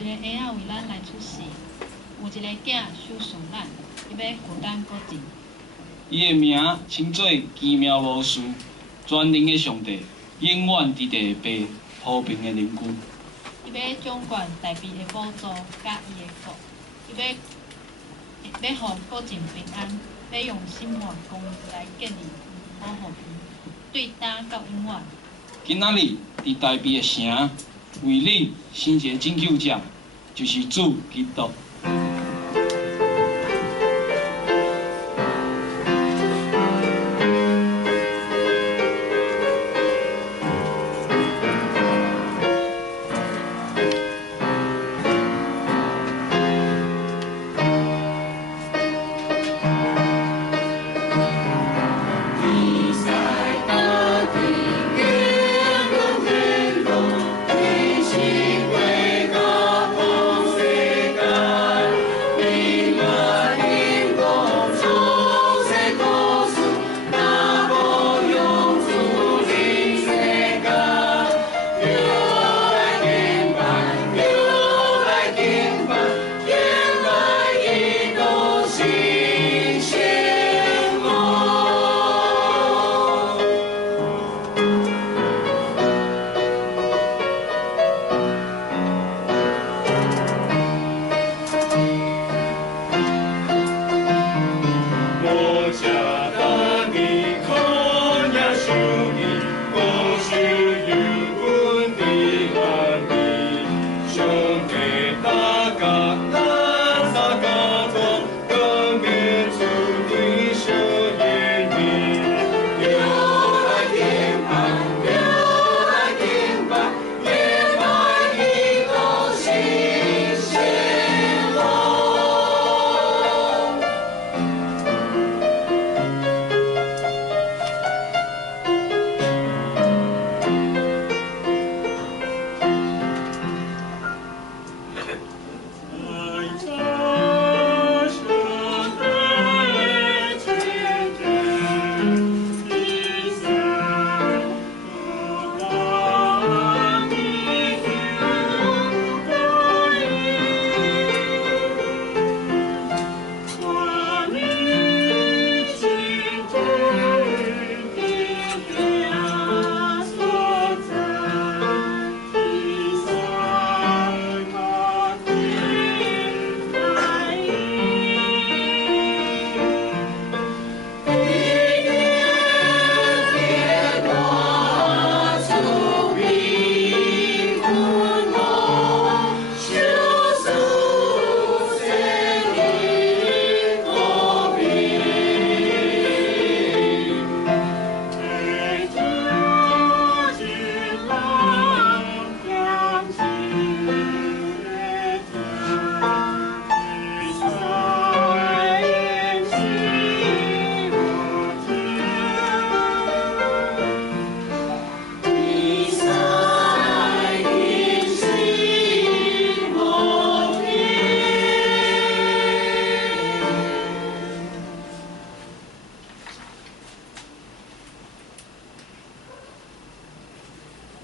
一个婴仔为咱来出世，有一个囝守顺咱，伊要负担搁尽。伊的名称作奇妙无私、全能的上帝，永远伫地陪和平的邻居。伊要掌管大地的宝座，甲伊的国，伊要互搁尽平安，要用心换公义来建立好和平，对打到永远。今仔日伫大庇的城，为恁生一个拯救者，就是主基督。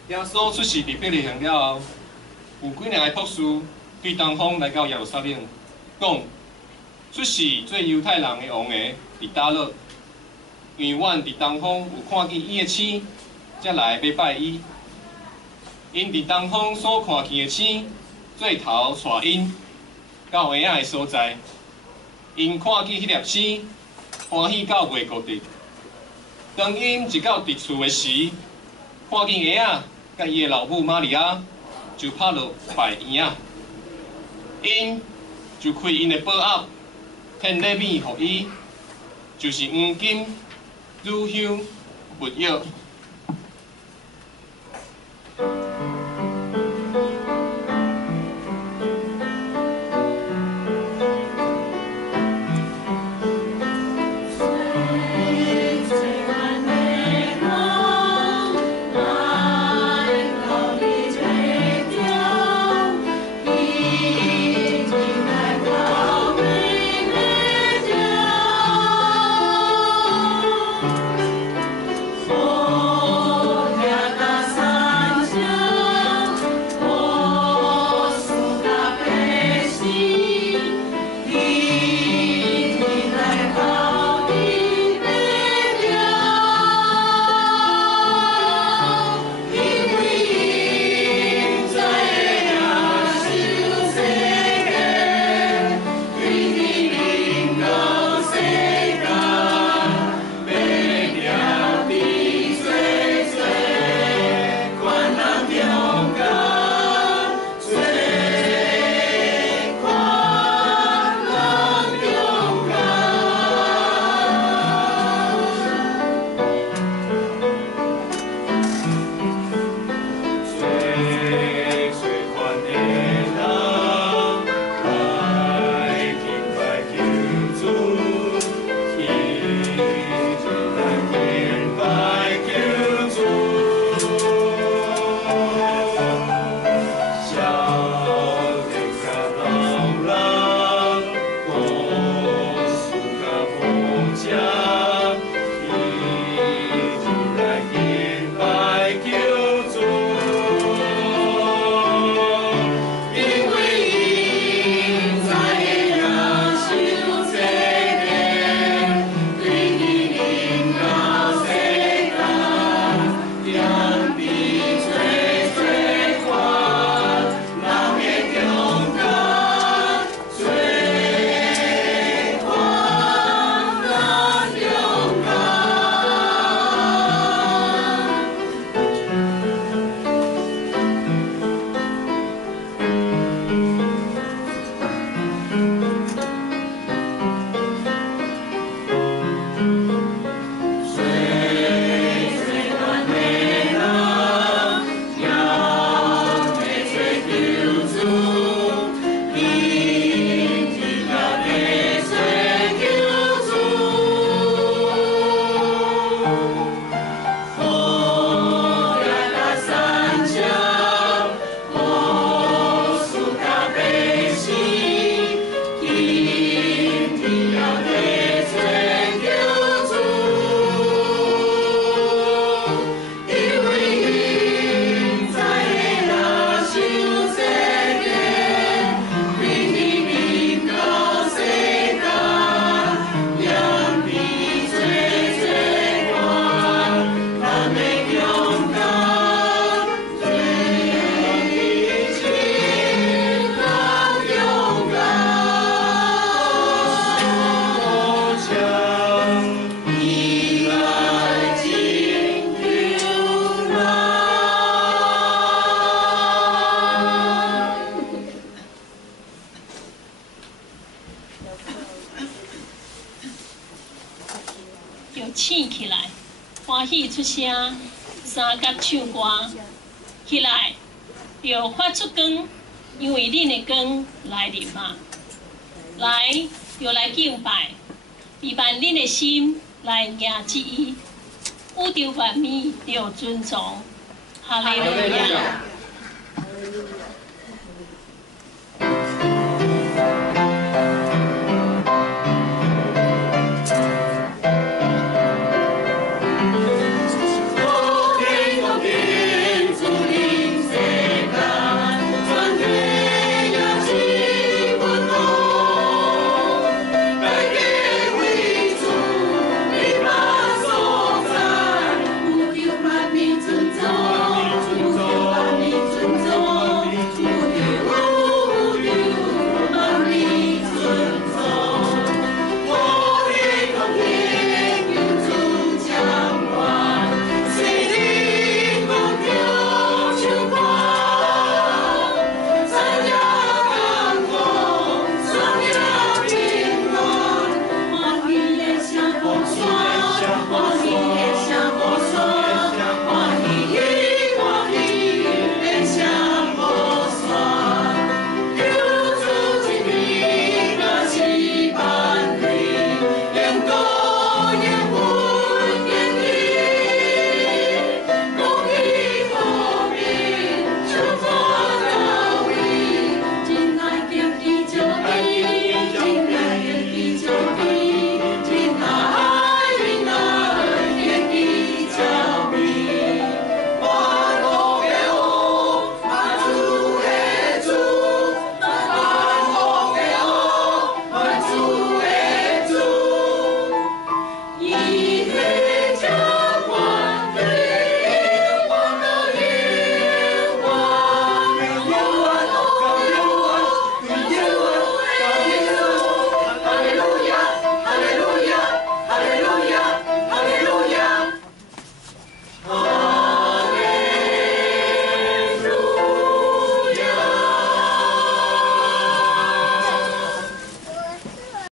耶稣出世伫伯利恒了后，有几名的博士对东方来到耶路撒冷，讲出世做犹太人的王的伫倒落，因为阮伫东方有看见伊的星，才来要拜伊。因伫东方所看见的星，最头带因到婴仔的所在，因看见迄粒星，欢喜到袂固定。当因一到伫厝的时，看见婴仔甲伊的老母玛利亚，就拍落拜婴仔。因就开因的宝盒，献礼物互伊，就是黄金、乳香、没药。Oh 醒起来，欢喜出声，三角唱歌，起来就发出光，因为恁的光来临啊！来就来敬拜，陪伴恁的心来行旨意，宇宙万物就尊重，哈利路亚。